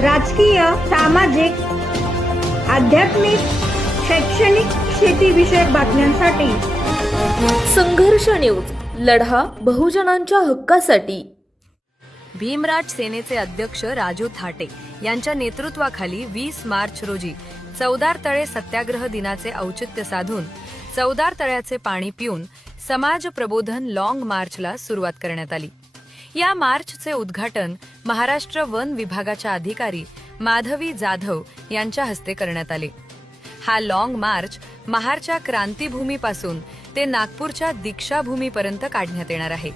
राजकीय, सामाजिक, आध्यात्मिक, शैक्षणिक, शेतीविषयक बातम्यांसाठी संघर्ष न्यूज, लढा बहुजनांच्या हक्कासाठी. भीमराज सेनेचे अध्यक्ष राजू थाटे यांच्या नेतृत्वाखाली 20 मार्च रोजी चौदार तळे सत्याग्रह दिनाचे औचित्य साधून चौदार तळ्याचे पाणी पिऊन समाज प्रबोधन लॉंग मार्चला सुरुवात करण्यात आली. या मार्चचे उद्घाटन महाराष्ट्र वन विभागाच्या अधिकारी माधवी जाधव यांच्या हस्ते करण्यात आले. हा लॉंग मार्च महारच्या क्रांतीभूमीपासून ते नागपूरच्या दीक्षाभूमीपर्यंत काढण्यात येणार आहे.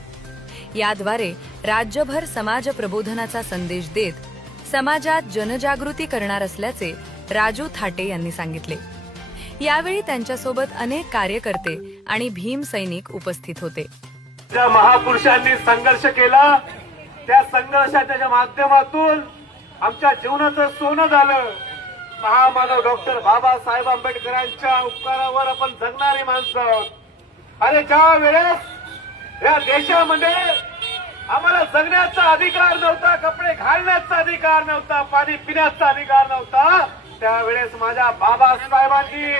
याद्वारे राज्यभर समाज प्रबोधनाचा संदेश देत समाजात जनजागृती करणार असल्याचे राजू थाटे यांनी सांगितले. यावेळी त्यांच्यासोबत अनेक कार्यकर्ते आणि भीम सैनिक उपस्थित होते. ज्या महापुरुषांनी संघर्ष केला त्या संघर्षाच्या माध्यमातून आमच्या जीवनाचं सोनं झालं. महामानव डॉक्टर बाबासाहेब आंबेडकरांच्या उपकारावर आपण जगणारी माणसं आहोत. अरे ज्या वेळेस या देशामध्ये आम्हाला जगण्याचा अधिकार नव्हता, कपडे घालण्याचा अधिकार नव्हता, पाणी पिण्याचा अधिकार नव्हता, त्यावेळेस माझ्या बाबासाहेबांनी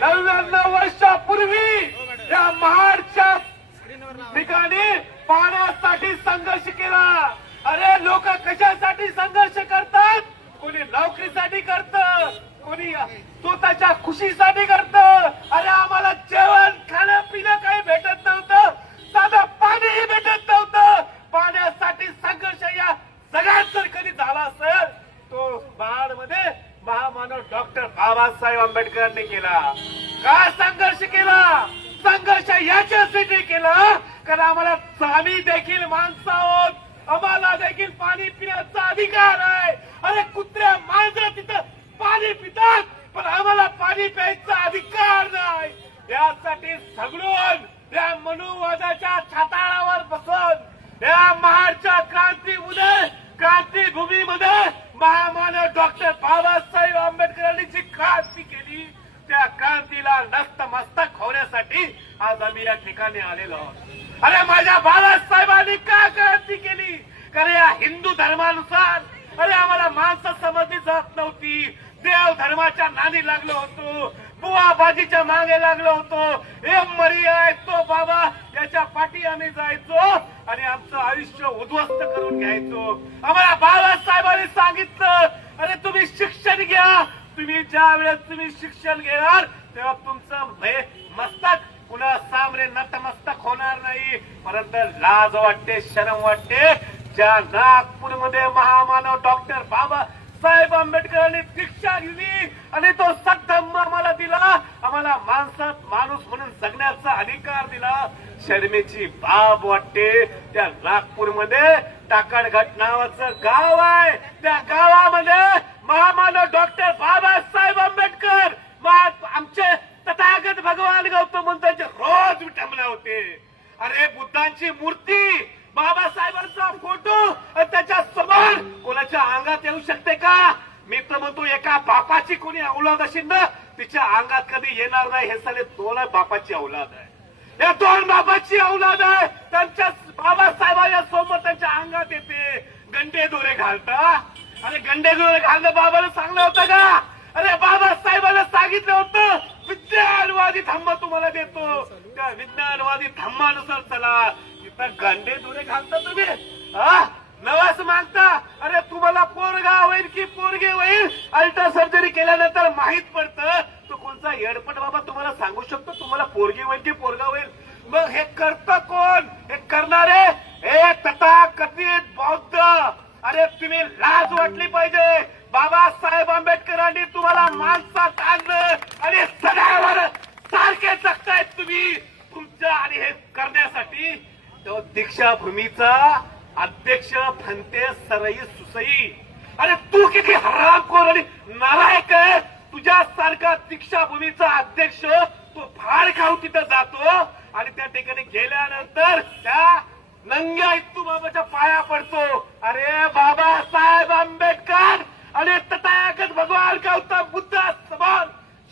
99 वर्षापूर्वी या महाडच्या ठिकाणी पाण्यासाठी संघर्ष केला. अरे लोक कशासाठी संघर्ष करतात? कोणी नोकरीसाठी करतं, कोणी स्वतःच्या खुशीसाठी करतं. अरे आम्हाला जेवण खाणं पिणं काही भेटत नव्हतं, साधं पाणीही भेटत नव्हतं. पाण्यासाठी संघर्ष या सगळ्यात जर कधी झाला असेल तो महाडमध्ये महामानव डॉक्टर बाबासाहेब आंबेडकरांनी केला. का संघर्ष केला? संघर्ष याच्यासाठी केला कारण आम्ही देखील माणसं आहोत, आम्हाला देखील पाणी पिण्याचा अधिकार आहे. अरे कुत्र्या मांजर तिथं पाणी पितात पण आम्हाला पाणी प्यायचा अधिकार नाही. यासाठी सगळून या मनुवादाच्या छाताळावर बसून या महाडच्या क्रांतीभूमीमध्ये महामानव डॉक्टर बाबासाहेब आंबेडकरांनी जी क्रांती केली त्या क्रांतीला नतमस्तक होण्यासाठी आज आम्ही या ठिकाणी आलेलो आहोत. अरे माझ्या बाबासाहेबांनी का क्रांती केली? कारण या हिंदू धर्मानुसार अरे आम्हाला माणसं समजली जात नव्हती. देव धर्माच्या नादी लागलो होतो, बुवाबाजीच्या मागे लागलो होतो. हे मरिया आहे तो बाबा याच्या पाठी आम्ही जायचो आणि आमचं आयुष्य उद्ध्वस्त करून घ्यायचो. आम्हाला बाबासाहेबांनी सांगितलं अरे तुम्ही शिक्षण घ्या. तुम्ही ज्या वेळेस तुम्ही शिक्षण घेणार तेव्हा तुमचं मस्तक पुन्हा सामने नतमस्तक होणार नाही. परंतु लाज वाटते, शरम वाटते. ज्या नागपूरमध्ये महामानव डॉक्टर बाबासाहेब आंबेडकरांनी दीक्षा दिली आणि तो सद्धम्म आम्हाला दिला, आम्हाला माणसात माणूस म्हणून जगण्याचा अधिकार दिला. शर्मेची बाब वाटते. त्या नागपूरमध्ये टाकळघाट नावाचं गाव आहे. त्या गावामध्ये महामानव डॉक्टर बाबासाहेब आंबेडकर आमचे तथागत भगवान गौतम बुद्धांचे रोज विठंबले होते. अरे बुद्धांची मूर्ती, बाबासाहेबांचा फोटो आणि त्याच्या समोर कोणाच्या अंगात येऊ शकते का? मी तर म्हणतो एका बापाची कोणी औलाद असेल ना तिच्या अंगात कधी येणार नाही. हे साले दोन बापाची औलाद आहे, या दोन बापाची औलाद आहे. त्यांच्या बाबासाहेबांच्या समोर त्यांच्या अंगात येते. गंडे दोरे घालता. अरे गंडे दोरे घालणं बाबाला सांगलं होतं का? अरे बाबासाहेबांना सांगितलं होतं विज्ञानवादी धम्म तुम्हाला देतो, त्या विज्ञानवादी धम्मानुसार चला. इथं गंडे दोरे घालता तुम्ही, नवास मागता. अरे तुम्हाला पोरगा होईल की पोरगे होईल अल्ट्रा सर्जरी केल्यानंतर माहित पडतं. तो कोणता येडपट बाबा तुम्हाला सांगू शकतो तुम्हाला पोरगी होईल की पोरगा होईल? मग हे करतं कोण? हे करणारे हे तथाकथित बौद्ध. अरे तुम्ही लाज वाटली पाहिजे. बाबासाहेब आंबेडकरांनी तुम्हाला माणसात आणलं आणि सगळ्यावर सारखे जगतायत तुम्ही तुमच्या आणि हे करण्यासाठी. तो दीक्षाभूमीचा अध्यक्ष फंते सरई सुसई. अरे तू किती हरामखोर आणि नालायक आहे. तुझ्यासारखा दीक्षाभूमीचा अध्यक्ष तो फार खाऊ तिथं जातो आणि त्या ठिकाणी गेल्यानंतर त्या नंग्या इत्तू बाबाच्या पाया पडतो. अरे बाबासाहेब आंबेडकर आणि तथागत भगवान गौतम बुद्ध समोर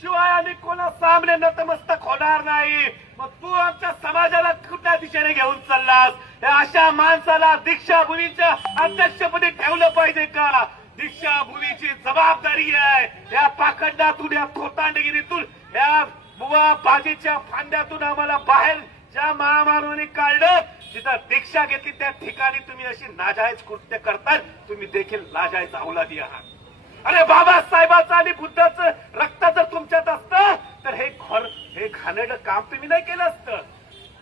शिवाय आम्ही कोणा सामने नतमस्तक होणार नाही. मग तू आमच्या समाजाला कुठल्या दिशेने घेऊन चाललास? या अशा माणसाला दीक्षाभूमीच्या अध्यक्षपदी ठेवलं पाहिजे का? दीक्षाभूमीची जबाबदारी आहे. या पाखंडातून, या थोतांडगिरीतून, या बुवा बाजीच्या फांद्यातून आम्हाला बाहेर ज्या महामानवाने काढलं, जिथं दीक्षा घेतली त्या ठिकाणी तुम्ही अशी नाजायज कृत्य करताय. तुम्ही देखील नाजायज अवलादी आहात. अरे बाबासाहेबांचं आणि बुद्धाचं रक्त जर तुमच्यात असतं तर हे घाणेरडं काम तुम्ही नाही केलं असतं.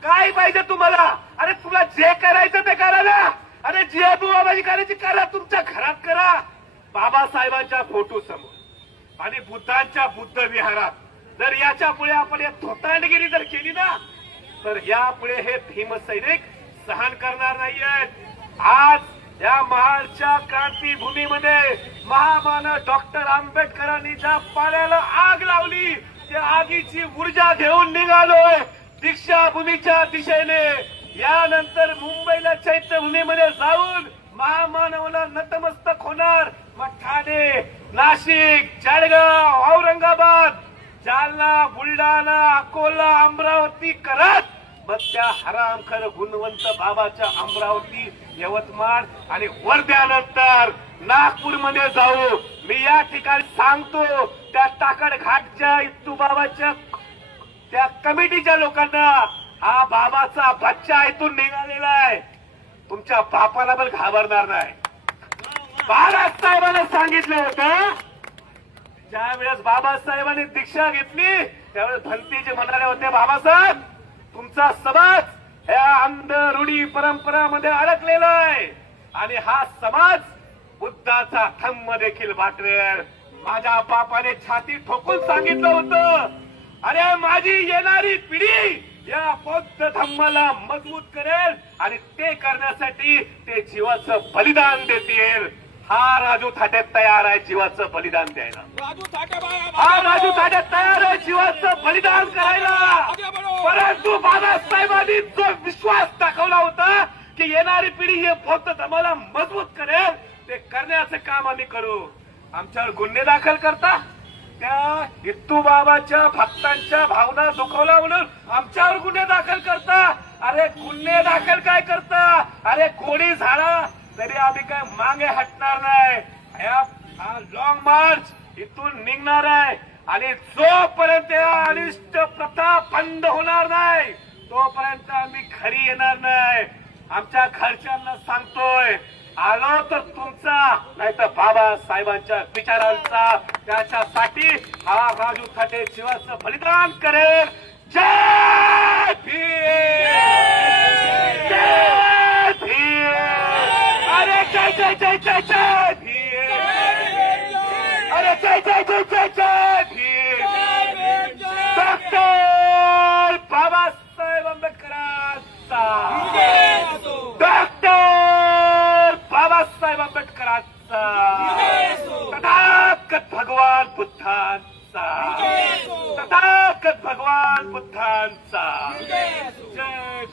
काय पाहिजे तुम्हाला? अरे तुला जे करायचं ते करा ना. अरे जे बुवाबाजी करायची करा, तुमच्या घरात करा. बाबासाहेबांच्या फोटो समोर आणि बुद्धांच्या बुद्ध विहारात जर याच्या पुढे आपण या थोतांडगिरी जर केली ना, तर यापुढे हे भीमसैनिक सहन करणार नाहीयेत. आज या महाडच्या क्रांतीभूमीमध्ये महामानव डॉक्टर आंबेडकरांनी ज्या पाण्याला आग लावली, त्या आगीची ऊर्जा घेऊन निघालोय दीक्षाभूमीच्या दिशेने. यानंतर मुंबईला चैत्यभूमीमध्ये जाऊन महामानवाला नतमस्तक होणार. मग ठाणे, नाशिक, जळगाव, औरंगाबाद, जालना, बुलढाणा, अकोला, अमरावती करत मग त्या हरामखर गुणवंत बाबाच्या अमरावती, यवतमाळ आणि वर्ध्यानंतर नागपूरमध्ये जाऊ. मी या ठिकाणी सांगतो त्या टाकड घाटच्या इत्तू बाबाच्या त्या कमिटीच्या लोकांना, हा बाबाचा बच्चा इथून निघालेला आहे. तुमच्या बापाला पण घाबरणार नाही. बाबासाहेबांना सांगितलं होतं, ज्या वेळेस बाबासाहेबांनी दीक्षा घेतली त्यावेळेस भंतीजी म्हणाले होते, बाबासाहेब तुमचा समाज ह्या अंध रूढी परंपरामध्ये अडकलेला आहे आणि हा समाज बुद्धाचा धम्म देखील वाटवेल. माझ्या बापाने छाती ठोकून सांगितलं होतं, अरे माझी येणारी पिढी या बौद्ध धम्माला मजबूत करेल आणि ते करण्यासाठी ते जीवाचं बलिदान देतील. हा राजू थाटे तयार आहे जीवाचं बलिदान द्यायला. हा राजू थाटे तयार आहे जीवाचं बलिदान करायला. परंतु बाबासाहेबांनी जो विश्वास दाखवला होता की येणारी पिढी हे बौद्ध धर्माला मजबूत करेल, ते करण्याचं काम आम्ही करू. आमच्यावर गुन्हे दाखल करता, त्या इत्तू बाबाच्या भक्तांच्या भावना दुखवला म्हणून आमच्यावर गुन्हे दाखल करता. अरे गुन्हे दाखल काय करता? अरे कोणी झाला तरी आम्ही काय मागे हटणार नाही. हा लॉंग मार्च इथून निघणार आहे आणि जोपर्यंत अनिष्ट प्रथा बंद होणार नाही तोपर्यंत आम्ही घरी येणार नाही. आमच्या घरच्यांना सांगतोय, आलो तर तुमचा नाही तर बाबासाहेबांच्या विचारांचा. त्याच्यासाठी हा राजू थाटे जीवाचं बलिदान करेल. जय भीम, जय भीम. अरे जय जय जय जय जय भीम. अरे जय जय जय जय जय भीम. डॉक्टर बाबासाहेब आंबेडकरांचा, डॉक्टर बाबासाहेब आंबेडकरांचा, तथागत भगवान बुद्धांचा, तथागत भगवान बुद्धांचा. जय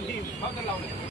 भीम.